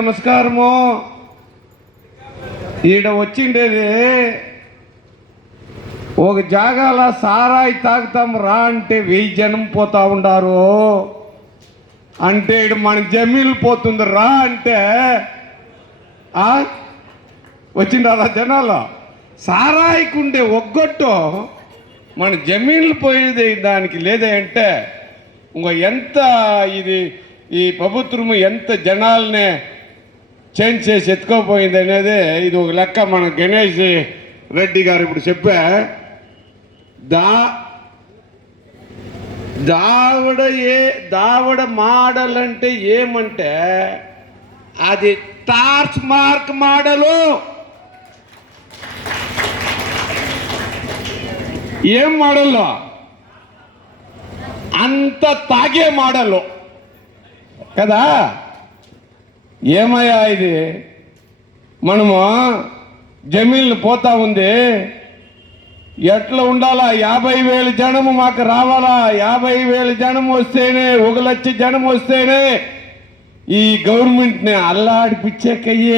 నమస్కారము. ఈడ వచ్చిండేది ఒక జాగాల సారాయి తాగుతాం రా అంటే 1000 జనం పోతా ఉండారు. అంటే ఇడు మన జమీలు పోతుంది రా అంటే వచ్చిండారా జనాలు? సారాయికి ఉండే ఒగ్గొట్టు మన జమీన్లు పోయేది దానికి లేదే అంటే ఎంత ఇది ఈ ప్రభుత్వం ఎంత జనాల్ని చేంజ్ చేసి ఎత్తుకోపోయింది అనేది ఇది ఒక లెక్క. మన గణేష్ రెడ్డి గారు ఇప్పుడు చెప్పా. దావడ మోడల్ అంటే ఏమంటే అది టార్చ్ మార్క్ మోడలు. ఏం మోడల్లో అంత తాగే మోడలు కదా. ఏమయ్యా ఇది? మనము జమీన్లు పోతా ఉంది, ఎట్లా ఉండాలా? 50,000 జనము మాకు రావాలా? 50,000 జనం వస్తేనే 1,00,000 జనం వస్తేనే ఈ గవర్నమెంట్ని అల్లాడిపిచ్చేకయ్యే